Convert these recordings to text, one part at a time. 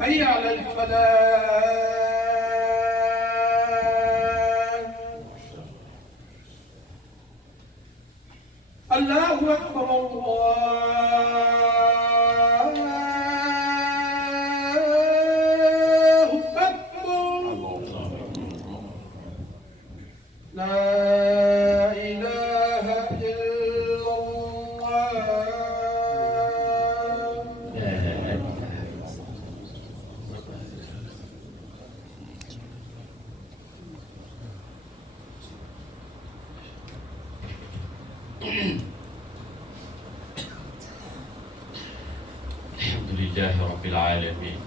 حي على الفلاح. الله أكبر الله أكبر. لا إله إلا الله. الحمد لله رب العالمين،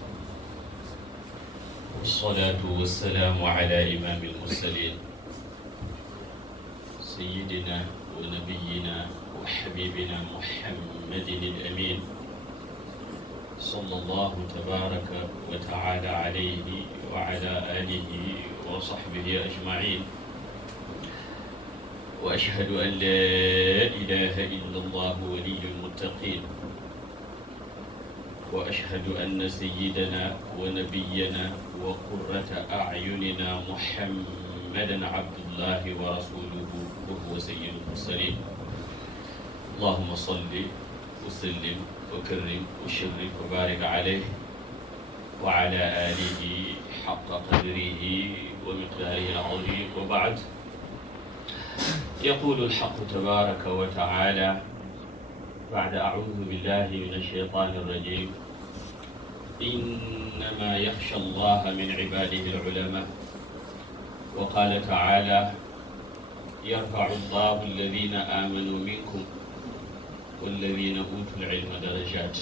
والصلاة والسلام على إمام المرسلين سيدنا ونبينا وحبيبنا محمد الأمين صلى الله تبارك وتعالى عليه وعلى آله وصحبه أجمعين. وأشهد أن لا إله إلا الله ولي المتقين، وأشهد أن سيدنا ونبينا وقرة أعيننا محمدا عبد الله ورسوله وهو سيد المرسلين. اللهم صل وسلم وكرم وشرف وبارك عليه وعلى آله حق قدره ومقداره العظيم. وبعد، يقول الحق تبارك وتعالى بعد أعوذ بالله من الشيطان الرجيم: إنما يخشى الله من عباده العلماء. وقال تعالى: يرفع الله الذين آمنوا منكم والذين أوتوا العلم درجات.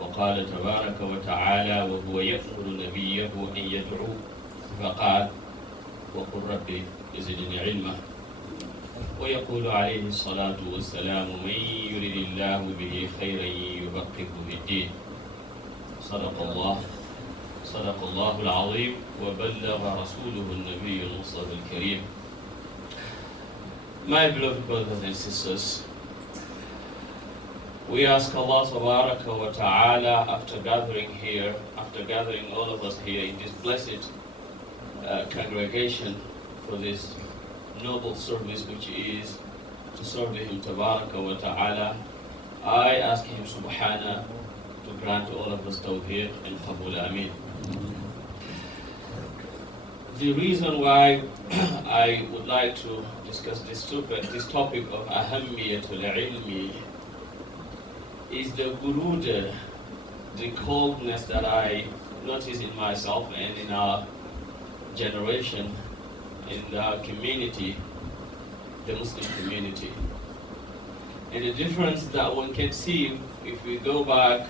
وقال تبارك وتعالى وهو يأمر نبيه أن يدعو فقال: وقل رب زدني علما. ويقول عليه الصلاة والسلام: من يرد الله به خيرا يفقهه في الدين. صدق الله العظيم، وبلغ رسوله النبي المصطفى الكريم. My beloved brothers and sisters, we ask Allah Tabaraka wa Ta'ala, after gathering all of us here in this blessed congregation for this noble service, which is to serve Him Tabaraka wa Ta'ala, I ask Him Subhanahu to grant to all of us tawfiq and qabul. Ameen. The reason why I would like to discuss this topic of ahammiyatul ilmi is the buruda, the coldness that I notice in myself and in our generation, in our community, the Muslim community. And the difference that one can see if we go back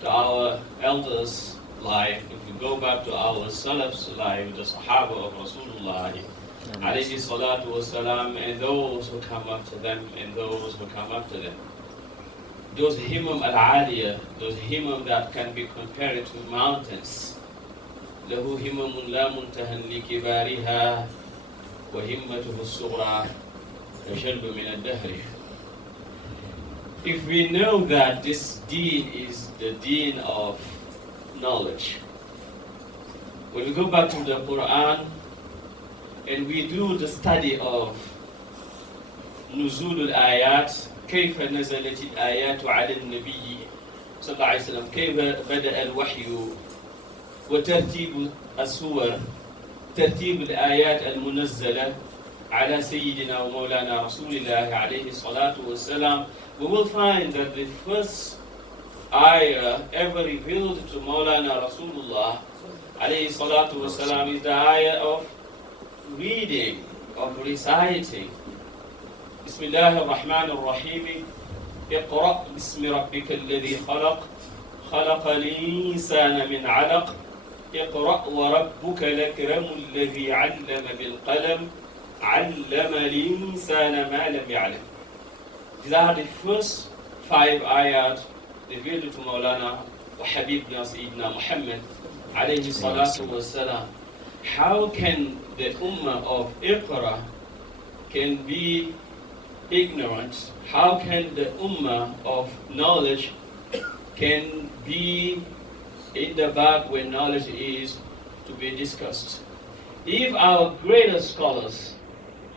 to our elders' life, if we go back to our Salaf's life, the Sahaba of Rasulullah alayhi salatu wasalam, and those who come after them, and those who come after them. Those himam al-aliyah, those himam that can be compared to mountains. له همم لا منتهى لكبارها وهمته الصغرى أشد من الدهر. If we know that this deen is the deen of knowledge, when we go back to the Quran and we do the study of نزول الآيات، كيف نزلت الآيات على النبي صلى الله عليه وسلم، كيف بدأ الوحي، وترتيب السور، ترتيب الآيات المنزلة على سيدنا ومولانا رسول الله عليه الصلاة والسلام, we will find that the first ayah ever revealed to Maulana Rasulullah عليه الصلاة والسلام is the ayah of reading, of reciting. بسم الله الرحمن الرحيم اقرأ باسم ربك الذي خلق خلق الإنسان من علق اقرأ وربك الأكرم الذي علم بالقلم علم الإنسان ما لم يعلم. These are the first 5 ayat revealed to Maulana wa Habibna Sayyidina Muhammad alayhi salatu wassalam. How can the ummah of Iqra can be ignorant? How can the ummah of knowledge can be in the bag where knowledge is to be discussed. If our greatest scholars,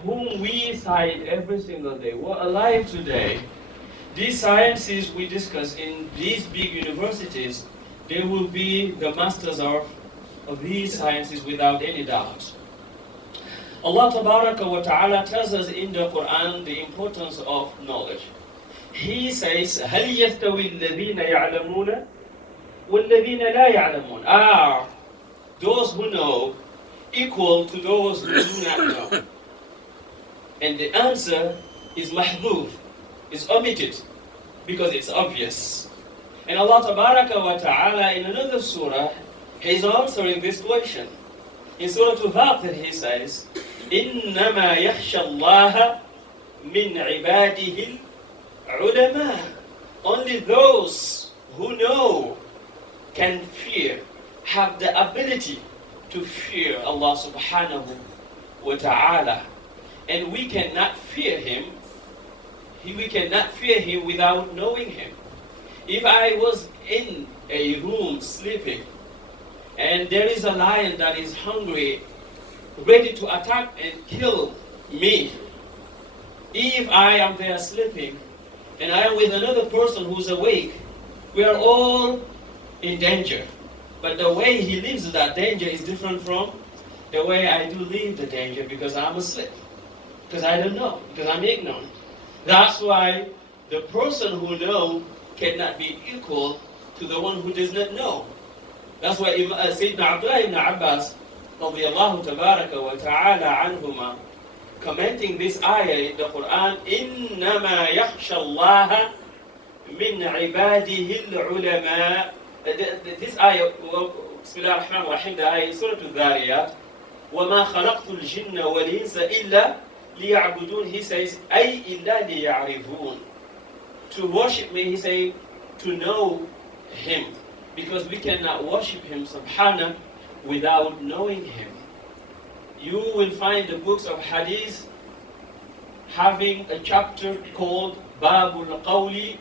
whom we cite every single day, were alive today, these sciences we discuss in these big universities, they will be the masters of these sciences without any doubt. Allah Tabaraka wa Ta'ala tells us in the Quran the importance of knowledge. He says, هَلْ يَسْتَوِي الَّذِينَ يَعْلَمُونَ وَالَّذِينَ لَا يَعْلَمُونَ. Are those who know equal to those who do not know? And the answer is mahdhuf, is omitted, because it's obvious. And Allah Tabaraka wa Ta'ala in another surah, He's answering this question. In Surah Al-Fatir He says, إِنَّمَا يَخْشَى اللَّهَ مِنْ عِبَادِهِ الْعُلَمَاءِ. Only those who know can fear, have the ability to fear Allah subhanahu wa ta'ala. And we cannot fear Him. We cannot fear Him without knowing Him. If I was in a room sleeping, and there is a lion that is hungry, ready to attack and kill me, if I am there sleeping, and I am with another person who's awake, we are all in danger. But the way he lives that danger is different from the way I do live the danger, because I'm asleep. Because I don't know, because I'm ignorant. That's why the person who knows cannot be equal to the one who does not know. That's why Sayyidina Abdullah ibn Abbas radiyallahu tabaraka wa ta'ala anhuma, commenting this ayah in the Quran, إِنَّمَا يَخْشَى اللَّهَ مِنْ عِبَادِهِ الْعُلَمَاءِ. This ayah, Bismillah ar-Rahman ar-Rahim, the ayah in Surah Al-Dhariyat, وَمَا خَلَقْتُ الْجِنَّ وَالْإِنسَ إِلَّا لِيَعْبُدُونَ. He says, أَيْ إِلَّا لِيَعْرِفُونَ. To worship me, he says, to know Him. Because we cannot worship Him, subhanahu, without knowing Him. You will find the books of hadith having a chapter called Babul Qawli,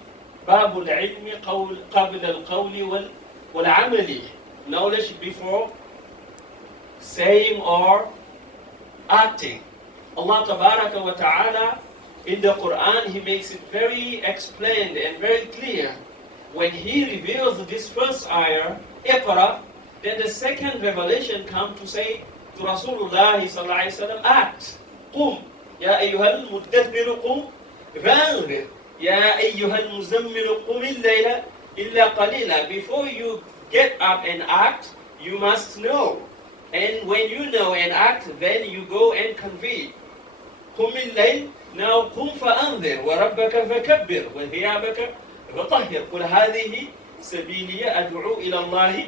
Babul Ilmi, Qabl al-Qawli wal Amali. Knowledge before saying or acting. Allah Tabaraka wa Ta'ala in the Quran, He makes it very explained and very clear. When He reveals this first ayah, Iqra, then the second revelation comes to say to Rasulullah sallallahu alayhi wa sallam, act. قُمْ يَا أَيُّهَا الْمُدَّثِّرُ قُمْ فَأَنذِرْ يَا أَيُّهَا الْمُزَمِّلُ قُمِ اللَّيْلَ إِلَّا قَلِيلًا. Before you get up and act, you must know. And when you know and act, then you go and convey. قُمِ اللَّيْلِ. Now قُمْ فَأَنذِرْ وَرَبَّكَ فَكَبِّرْ وَثِيَابَكَ فطهر. قل هذه سبيلي أدعو إلى الله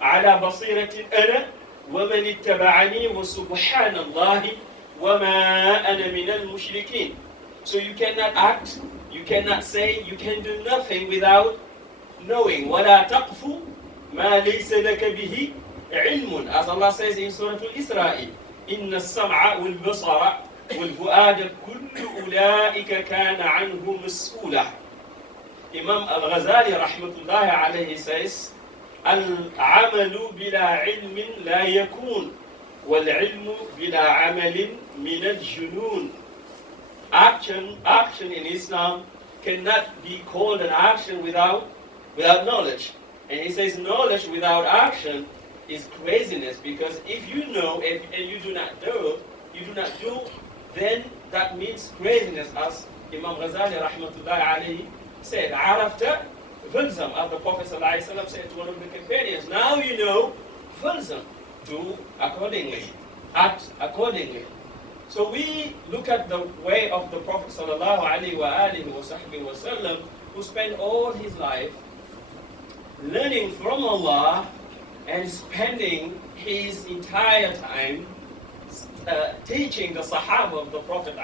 على بصيرة أنا ومن اتبعني وسبحان الله وما أنا من المشركين. So you cannot act, you cannot say, you can do nothing without knowing. ولا تقف ما ليس لك به علم. As Allah says in Surah Al-Isra, إن السمع والبصر والفؤاد كل أولئك كان عنه مسؤولا. Imam Al-Ghazali rahmatullahi alayhi says, Al-amalu bila ilmin la yakun, wal-ilmu bila amalin min al-junun. Action in Islam cannot be called an action without knowledge. And he says knowledge without action is craziness, because if you know and you do not know, you do not do, then that means craziness, as Imam Ghazali rahmatullahi alayhi said, Arafta Fulzam, as the Prophet ﷺ said to one of the companions, now you know Fulzam, do accordingly, act accordingly. So we look at the way of the Prophet ﷺ, who spent all his life learning from Allah and spending his entire time teaching the Sahaba of the Prophet,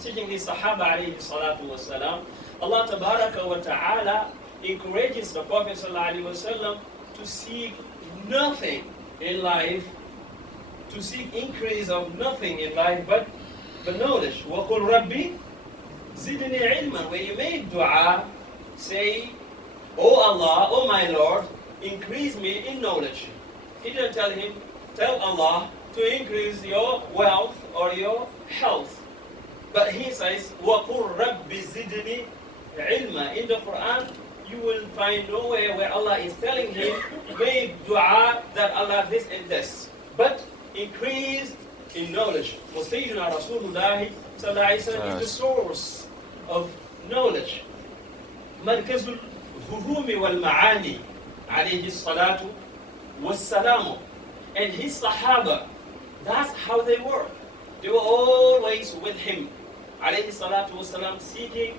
teaching his Sahaba alayhi salatu wasalam. Allah Tabaraka wa Ta'ala encourages the Prophet ﷺ to seek nothing in life, to seek increase of nothing in life but knowledge. وَقُلْ رَبِّي زِدْنِي عِلْمًا. When you make dua, say, O Allah, O my Lord, increase me in knowledge. He didn't tell him, tell Allah to increase your wealth or your health. But he says, وَقُلْ رَبِّ زِدْنِي عِلْمًا. In the Quran, you will find nowhere where Allah is telling him, make dua that Allah this and this. But increase in knowledge. Sayyidina Rasulullah sallallahu alayhi wa sallam is the source of knowledge. مركز الفهوم والمعاني عليه الصلاة والسلام. And his Sahaba, that's how they were. They were always with him, alayhi salatu wasalam, seeking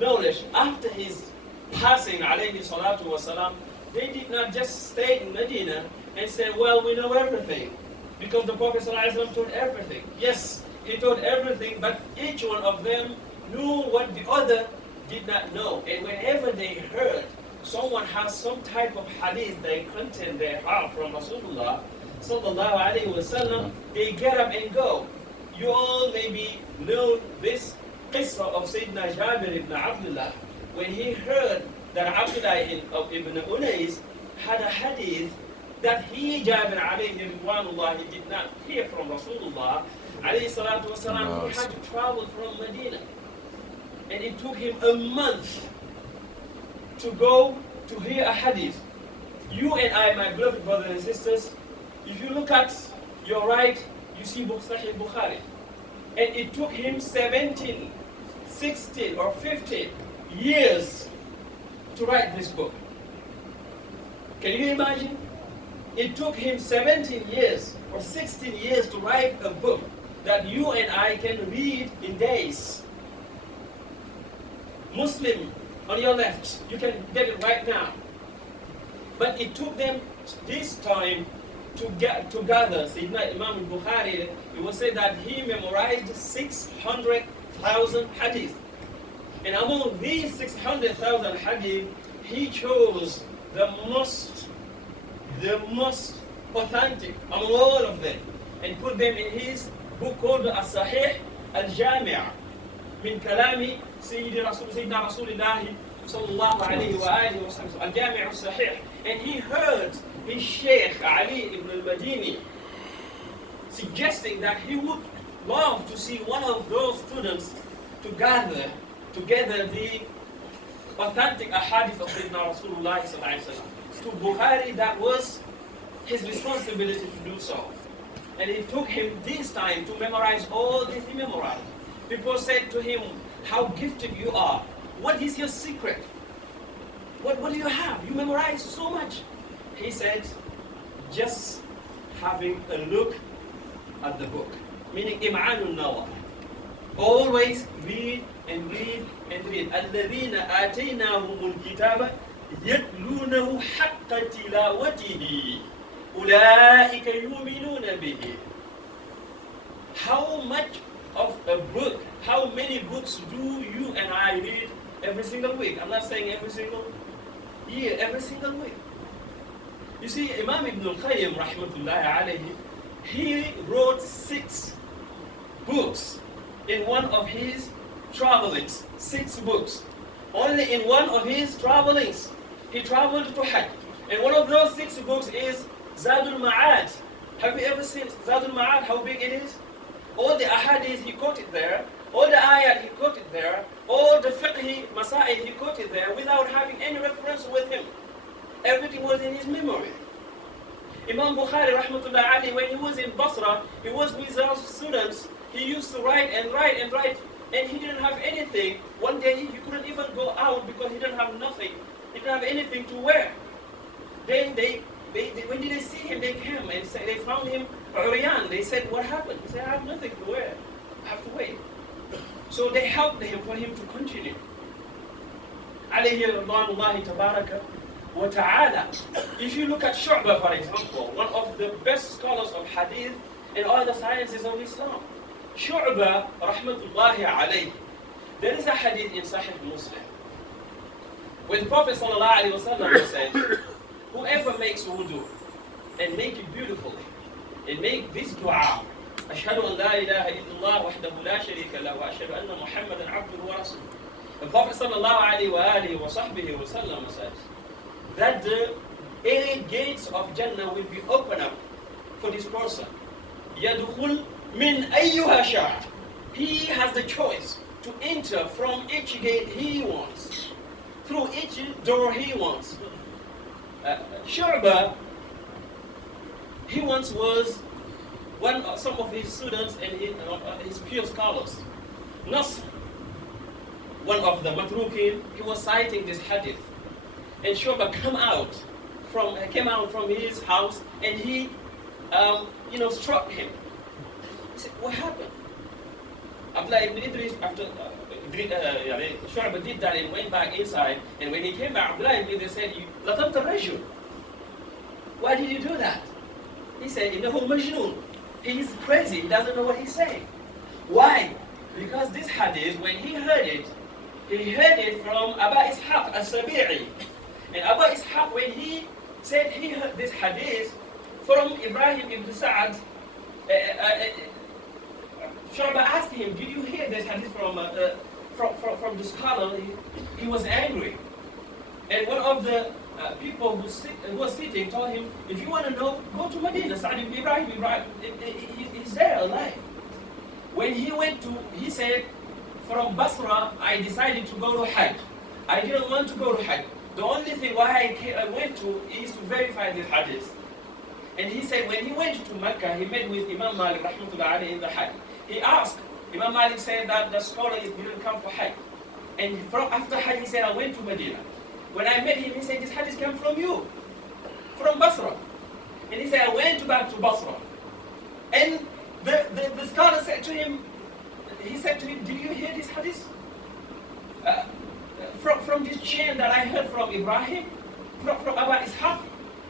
knowledge. After his passing, alayhi salatu wasalam, they did not just stay in Medina and say, well, we know everything. Because the Prophet sallallahu alayhi wasallam taught everything. Yes, he taught everything, but each one of them knew what the other did not know. And whenever they heard someone has some type of hadith they contain their heart from Rasulullah sallallahu alayhi wasallam, they get up and go. You all maybe know this qissa of Sayyidina Jabir ibn Abdullah. When he heard that Abdullah ibn Unais had a hadith that he, Jabir alayhi ridwanullah, he did not hear from Rasulullah alayhi salatu wasalam, he had to travel from Medina. And it took him a month to go to hear a hadith. You and I, my beloved brothers and sisters, if you look at your right, you see Sahih Bukhari. And it took him 17, 16 or 15 years to write this book. Can you imagine? It took him 17 years or 16 years to write a book that you and I can read in days. Muslim on your left, you can get it right now. But it took them this time to gather. Sayyidina Imam Bukhari, it was said that he memorized 600,000 hadith. And among these 600,000 hadith, he chose the most authentic among all of them and put them in his book called As-Sahih Al-Jami' min Kalami Sayyidina Rasulullah sallallahu alayhi wa alihi wa sallam, Al-Jami' Al-Sahih. And he heard his Sheikh Ali ibn al-Madini suggesting that he would love to see one of those students to gather together the authentic ahadith of Sayyidina Rasulullah sallallahu alayhi wa sallam. To Bukhari, that was his responsibility to do so. And it took him this time to memorize all this he memorized. People said to him, how gifted you are. What is your secret? What do you have? You memorize so much. He said, just having a look at the book. Meaning, Im'anun Nawa. Always read and read and read. الَّذِينَ آتَيْنَاهُمُ الْكِتَابَ يَتْلُونَهُ حَقَّ تِلَاوَتِهِ أُولَٰئِكَ يُؤْمِنُونَ بِهِ. How much of a book, how many books do you and I read every single week? I'm not saying every single year, every single week. You see, Imam Ibn al-Qayyim, rahmatullahi alayhi, he wrote 6 books in one of his travelings. 6 books. Only in one of his travelings. He traveled to Hajj. And one of those 6 books is Zadul Ma'ad. Have you ever seen Zadul Ma'ad, how big it is? All the ahadith he quoted there, all the ayat he quoted there, all the fiqh masail he quoted there without having any reference with him. Everything was in his memory. Imam Bukhari, rahmatullah alayhi, when he was in Basra, he was with those students. He used to write and write and write, and he didn't have anything. One day he couldn't even go out because he didn't have nothing. He didn't have anything to wear. Then when did they see him? They came and they found him uryan. They said, what happened? He said, I have nothing to wear. I have to wait. So they helped him for him to continue. Alayhi ridwanullahi tabaraka wa ta'ala. If you look at Shu'bah, for example, one of the best scholars of hadith and all the sciences of Islam, Shu'bah, rahmatullahi alayhi, there is a hadith in Sahih Muslim. When the Prophet sallallahu alayhi wa sallam said, whoever makes wudu and make it beautifully, and make this dua, أشهد أن لا إله إلا الله وحده لا شريك له وأشهد أن محمدا عبده ورسوله. The Prophet sallallahu alayhi wa alihi wa sahbihi wa sallam says that the any gates of Jannah will be opened up for this person. يَدْخُلْ مِنْ أَيُّهَا شَاءَ. He has the choice to enter from each gate he wants, through each door he wants. Shu'bah, he once was some of his students and his peer scholars. Nasr, one of the Matrukin, he was citing this hadith. And Shu'bah came out from his house and he struck him. He said, what happened? Abdullah ibn Idris, after Shu'bah did that and went back inside, and when he came back, Abdullah ibn Idris said, لَطَبْتَ الرَّجُلُ. Why did you do that? He said, إِنَّهُ مَجْنُونَ. He's crazy, he doesn't know what he's saying. Why? Because this hadith, when he heard it from Aba Ishaq al-Sabi'i. And Aba Ishaq, when he said he heard this hadith from Ibrahim ibn Sa'ad, Shu'bah asked him, did you hear this hadith from the scholar? He was angry. And one of the people who was sitting told him, if you want to know, go to Medina. Sa'ad ibn Ibrahim, he's there alive. When he said, from Basra, I decided to go to Hajj. I didn't want to go to Hajj. The only thing why I went to is to verify this hadith. And he said when he went to Mecca, he met with Imam Malik rahmatullah alayhi in the Hajj. He asked, Imam Malik said that the scholar didn't come for Hajj. And after Hajj, he said, I went to Medina. When I met him, he said, this hadith came from you, from Basra. And he said, I went back to Basra. And the scholar said to him, did you hear this hadith? From this chain that I heard from Ibrahim, from Aba Ishaq?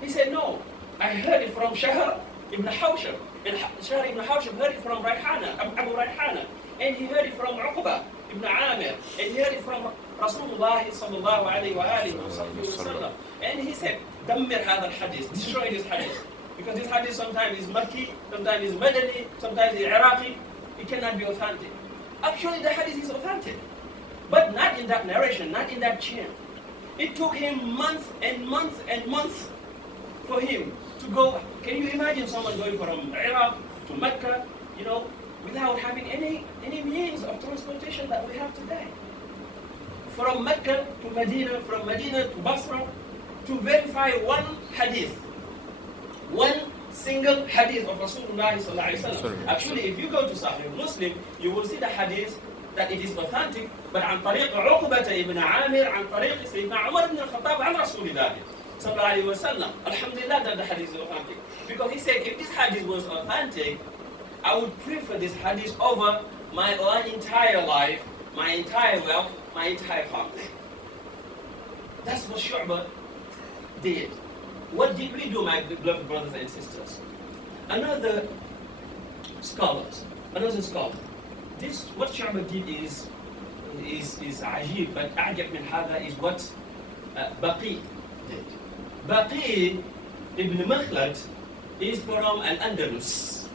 He said, no, I heard it from Shahr ibn Hawshab. And Shahr ibn Hawshab heard it from Abu Rayhana. And he heard it from Uqba ibn Amir. And he heard it from Rasulullah sallallahu alayhi wa alihi wa sallam. And he said, Dammir hadha al-hadith, destroy this hadith. Because this hadith sometimes is Makki, sometimes is Madani, sometimes is Iraqi. It cannot be authentic. Actually, the hadith is authentic. But not in that narration, not in that chain. It took him months and months and months for him to go. Can you imagine someone going from Iraq to Mecca, without having any means of transportation that we have today? From Mecca to Medina, from Medina to Basra, to verify one hadith, one single hadith of Rasulullah sallallahu alaihi wasallam. Actually, if you go to Sahih Muslim, you will see the hadith that it is authentic, but عن طريق عقبة ibn Amir, عن طريق سيدنا عمر بن الخطاب عن رسول الله صلى الله عليه وسلم. Alhamdulillah that the hadith is authentic. Because he said, if this hadith was authentic, I would prefer this hadith over my own entire life, my entire wealth, my entire family. That's what Shu'bah did. What did we do, my beloved brothers and sisters? Another scholar. What Shu'bah did is ajib, but a'jab min hadha is what Baqi did. Baqi ibn Makhlad is from Al-Andalus.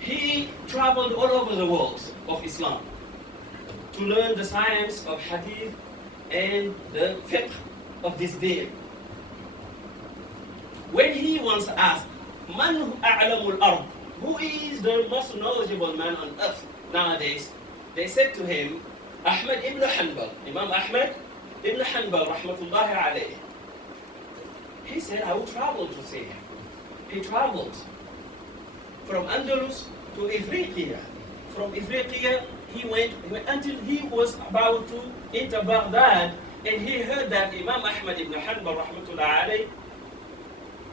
He traveled all over the world of Islam to learn the science of hadith and the fiqh of this day. When he once asked, Man a'lamul ard? Who is the most knowledgeable man on earth nowadays? They said to him, Ahmad ibn Hanbal, Imam Ahmad ibn Hanbal, rahmatullahi alayhi. He said, I will travel to see him. He traveled from Andalus to Ifriqiya. From Ifriqiya, he went until he was about to enter Baghdad, and he heard that Imam Ahmad ibn Hanbal, rahmatullahi alayhi,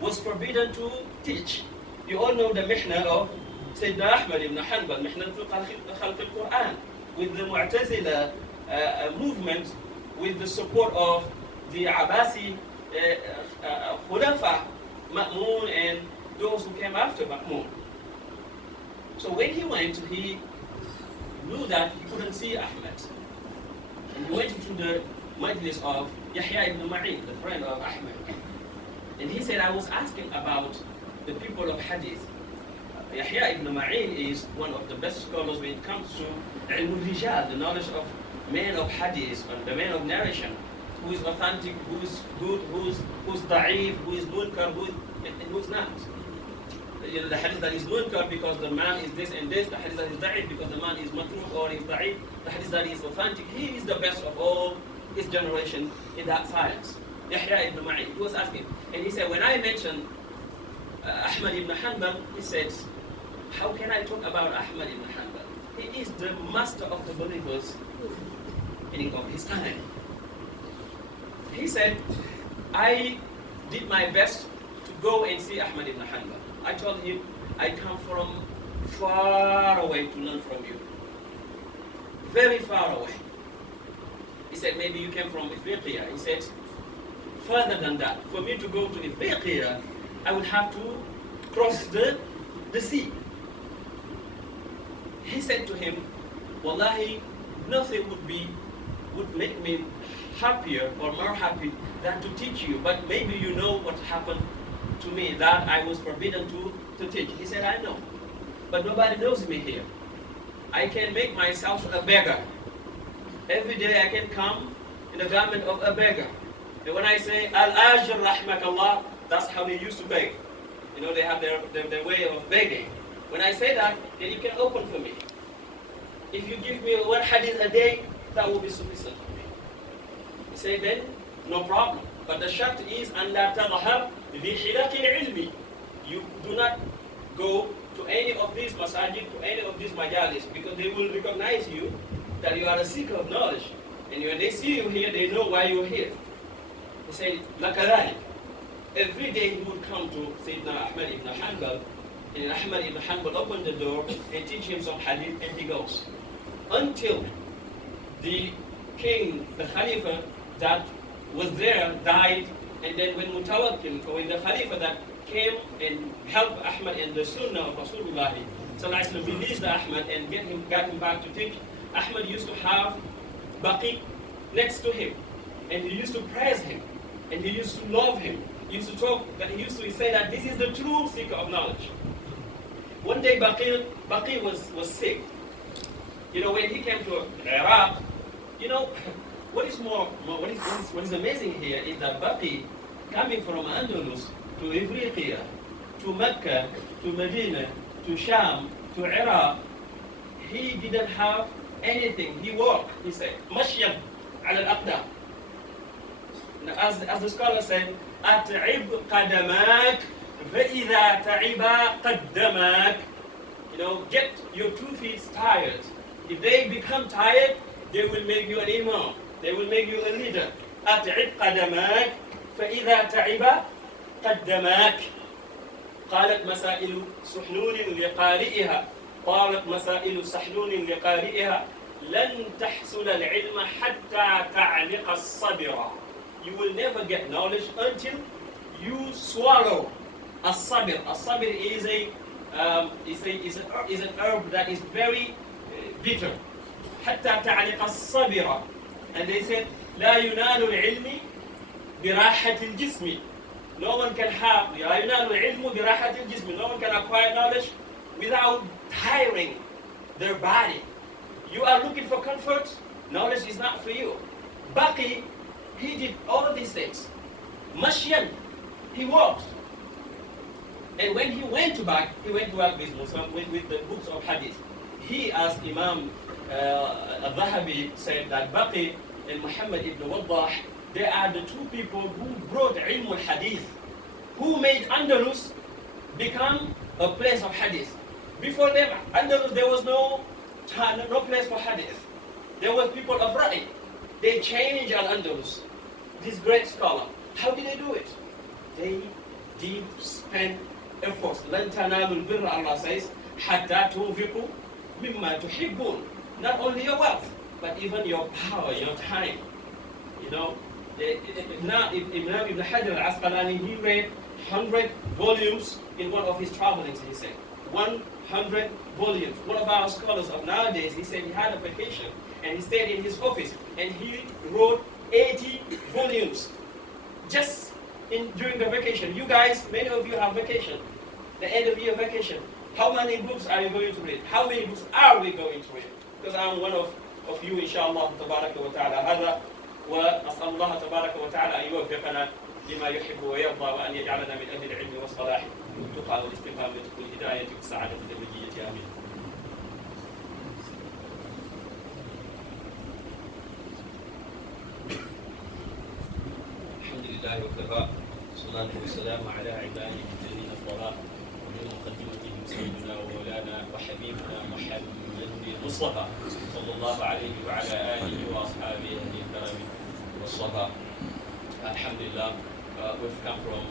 was forbidden to teach. You all know the mihna of Sayyidina Ahmad ibn Hanbal, mihna khalq al-Quran, with the Mu'tazila movement, with the support of the Abbasi Khulafa, Ma'mun, and those who came after Ma'mun. So when he went, he knew that he couldn't see Ahmad. And he went into the majlis of Yahya ibn Ma'in, the friend of Ahmad. And he said, I was asking about the people of Hadith. Yahya ibn Ma'in is one of the best scholars when it comes to ilm al-rijal, the knowledge of men of Hadith, and the men of narration. who is authentic, who is good, who's da'if, who is munkar, and who's not. The hadith that is munkar because the man is this and this, the hadith that is da'if because the man is matruk or is da'if, the hadith that is authentic. He is the best of all his generation in that science. Yahya ibn Ma'in, he was asking, and he said, when I mentioned Ahmad ibn Hanbal, he said, how can I talk about Ahmad ibn Hanbal? He is the master of the believers of his time. He said, I did my best to go and see Ahmad ibn Hanbal. I told him, I come from far away to learn from you. Very far away. He said, maybe you came from Ethiopia. He said, further than that, for me to go to Ethiopia, I would have to cross the sea. He said to him, Wallahi, nothing would make me happier or more happy than to teach you. But maybe you know what happened to me, that I was forbidden to teach. He said, I know, but nobody knows me here. I can make myself a beggar. Every day I can come in the garment of a beggar. And when I say, Al-Ajr Rahmakallah, that's how they used to beg. You know, they have their way of begging. When I say that, then you can open for me. If you give me one hadith a day, that will be sufficient for me. He said, then, no problem. But the shart is, أَنْ لَا تَظْهَرْ بِحِلَقِ الْعِلْمِ. You do not go to any of these masajid, to any of these majalis, because they will recognize you that you are a seeker of knowledge. And when they see you here, they know why you're here. He said, لَكَذَلِكَ. Every day he would come to Sayyidina Ahmad ibn Hanbal, and Ahmad ibn Hanbal opened the door and teach him some hadith, and he goes. Until the king, the Khalifa that was there died, and then when Mutawakkil, or when the Khalifa that came and helped Ahmad in the Sunnah of Rasulullah, released Ahmad and got him back to teach, Ahmad used to have Baqi next to him, and he used to praise him, and he used to love him. He used to talk, that he used to say that this is the true seeker of knowledge. One day Baqi was sick. You know, when he came to Iraq, you know, what is amazing here is that Baqi, coming from Andalus to Ifriqiya, to Mecca, to Medina, to Sham, to Iraq, he didn't have anything. He walked, he said, مشيا على الأقدام. As the scholar said, أتعب قدماك فإذا تعب قدماك. You know, get your 2 feet tired. If they become tired, they will make you an imam. They will make you a leader. أتعب قدماك فإذا تعب قدماك. قالت مسائل سحنون لقارئها قالت مسائل سحنون لقارئها لن تحصل العلم حتى تعلق الصبر. You will never get knowledge until you swallow as-sabir. As-sabir is an herb that is very bitter. حتى تعلق الصبر. And they said لا ينال العلم براحة الجسم. No one can have لا ينال العلم براحة الجسم. No one can acquire knowledge without tiring their body. You are looking for comfort, knowledge is not for you. Baqi, he did all of these things. Mashyan, he walked. And when he went back with the books of hadith. He, as Imam al-Dhahabi said, that Baqi and Muhammad ibn Waddah, they are the 2 people who brought ilm al-hadith, who made Andalus become a place of hadith. Before them, Andalus, there was no place for hadith. There were people of Ra'i. They changed Al-Andalus. This great scholar. How did they do it? They did spend efforts. لَن تَنَالُوا الْبِرَّ, Allah says, حَتَّى تُنْفِقُوا مِمَّا تُحِبُّونَ. Not only your wealth, but even your power, your time. You know, Imam Ibn Hajar al-Asqalani, he read 100 volumes in one of his travelings, he said. 100 volumes. One of our scholars of nowadays, he said he had a vacation and he stayed in his office and he wrote 80 volumes just during the vacation. You guys, many of you have vacation, the end of year vacation. How many books are you going to read? How many books are we going to read? Because I'm one of you, inshallah, tabaraka wa ta'ala. هذا وأسأل الله تبارك وتعالى أن يوفقنا لما يحب ويرضى، وأن يجعلنا من أهل العلم والصلاح والتقى والاستقامة والهداية والسعادة الأبدية. آمين. الحمد لله وكفى، والصلاة والسلام على عباده الذين اصطفى، ومن مقدمتهم سيدنا ومولانا وحبيبنا محمد المصطفى صلى الله عليه وعلى آله وأصحابه أهل الكرم والصفا. Alhamdulillah, we've come from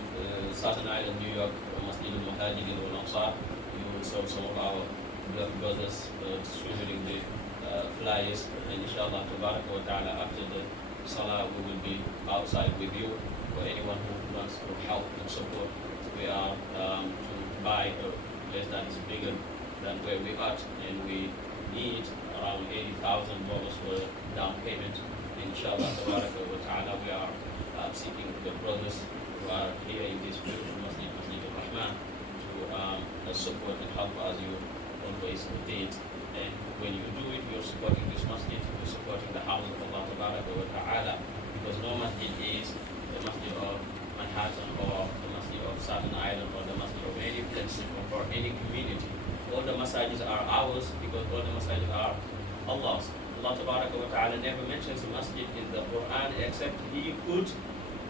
Staten Island, New York, Masjid al-Muhajirin wal-Ansar. You saw some of our brothers distributing the flyers, and inshallah, tabarak wa ta'ala, after the salah, we will be outside with you. For anyone who wants to help and support, we are to buy a place that is bigger than where we are, and we need around $80,000 for down payment. Inshallah, tabarak wa ta'ala, we are seeking the brothers who are here in this beautiful Masjid, Masjid al-Rahman, to support and help as you always did. And when you do it, you're supporting this masjid, you're supporting the house of Allah wa ta'ala, because no masjid is the masjid of Manhattan or the masjid of Staten Island or the masjid of any place or any community. All the masajid are ours because all the masajid are Allah's. Allah wa ta'ala never mentions the masjid in the Quran except He put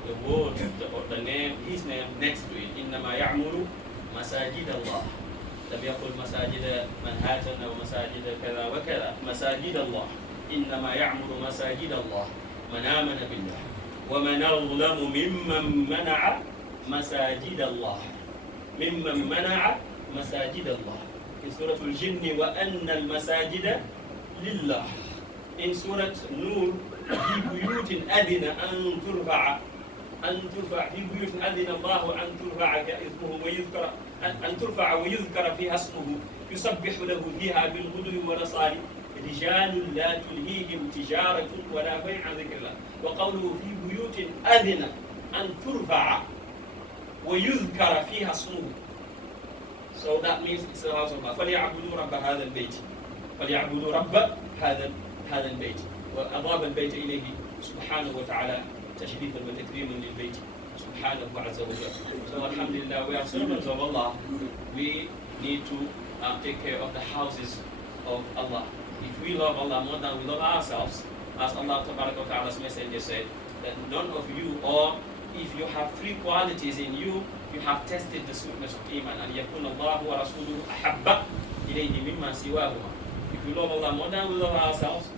the word, the name, His name next to it. إنما يعمر مساجد الله. لم يقل مساجد منهاتن أو مساجد كذا وكذا. مساجد الله. إنما يعمر مساجد الله من آمن بالله ومن أظلم ممن منع مساجد الله. ممن منع مساجد الله. في سورة الجن وأن المساجد لله. In Surah Nur, في بيوت أذن أن ترفع في بيوت أذن الله أن ترفع اسمه ويذكر أن ترفع ويذكر فيها اسمه يسبح له فيها بالغدو والآصال رجال لا تلهيهم تجارة ولا بيع عن ذكر الله. وقوله في بيوت أذن أن ترفع ويذكر فيها اسمه. So that means it's the house of Allah. فليعبدوا رب هذا البيت. فليعبدوا رب هذا البيت. وأضاف البيت إليه سبحانه وتعالى تشريفا وتكريما للبيت سبحانه عز وجل. So alhamdulillah, we are servants of Allah. We need to take care of the houses of Allah. If we love Allah more than we love ourselves, as Allah Ta'ala's messenger said, that none of you, or if you have three qualities in you, you have tested the sweetness of Iman. أن يكون الله ورسوله أحب إليه مما سواهما. If we love Allah more than we love ourselves,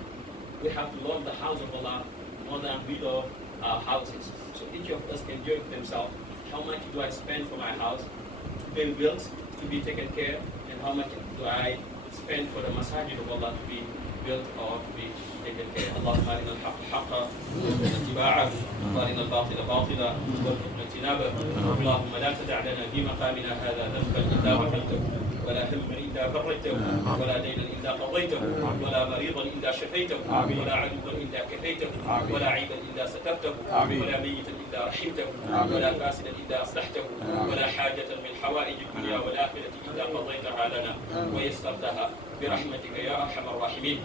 we have to love the house of Allah more than we love our houses. So each of us can judge themselves. How much do I spend for my house to pay bills, to be taken care, and how much do I spend for the masajid of Allah to be built or to be taken care? اللهم أرنا الحق حقا وارزقنا اتباعه وأرنا الباطل باطلا وارزقنا اجتنابه. اللهم لا تدع لنا في مقامنا هذا ذنبا إلا غفرته ولا هما إلا فرجته ولا دينا إلا قضيته ولا مريضا إلا شفيته ولا عدوا إلا كفيته ولا عيبا إلا سترته ولا ميتا إلا رحمته ولا فاسدا إلا أصلحته ولا حاجة من حوائج الدنيا والآخرة إلا قضيتها لنا ويسرتها برحمتك يا أرحم الراحمين.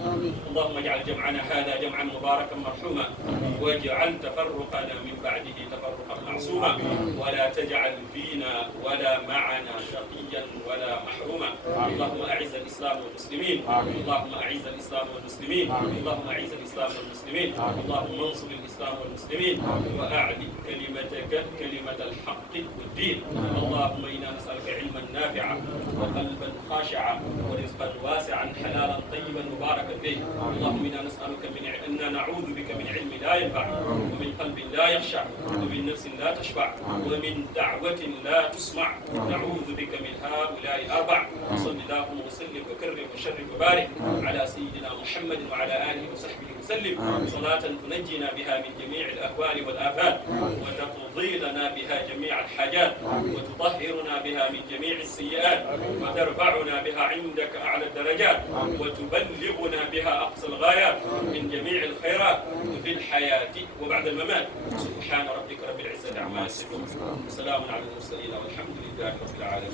اللهم اجعل جمعنا هذا جمعا مباركا مرحوما واجعل تفرقنا من بعده تفرقا معصوما ولا تجعل فينا ولا معنا شقيا ولا محروما. اللهم أعز الإسلام والمسلمين. اللهم أعز الإسلام والمسلمين. اللهم أعز الإسلام والمسلمين. اللهم انصر الإسلام والمسلمين وأعلي كلمتك كلمة الحق والدين. اللهم إنا نسألك علما نافعا وقلبا خاشعا ورزقا واسعا حلالا طيبا مباركا فيه. اللهم إنا نسألك إنا نعوذ بك من علم لا ينفع ومن قلب لا يخشع ومن نفس لا تشبع ومن دعوة لا تسمع. نعوذ بك من هؤلاء أربع. صل اللهم وسلم وكرم وشرف وبارك على سيدنا محمد وعلى آله وصحبه وسلم صلاة تنجينا بها من جميع الأهوال والآفات وتقضي لنا بها جميع الحاجات وتطهرنا بها من جميع السيئات وترفعنا بها عندك أعلى الدرجات وتبلغنا بها أقصى الغايات من جميع الخيرات في الحياة وبعد الممات. سبحان ربك رب العزة عما يصفون وسلام على المرسلين والحمد لله رب العالمين.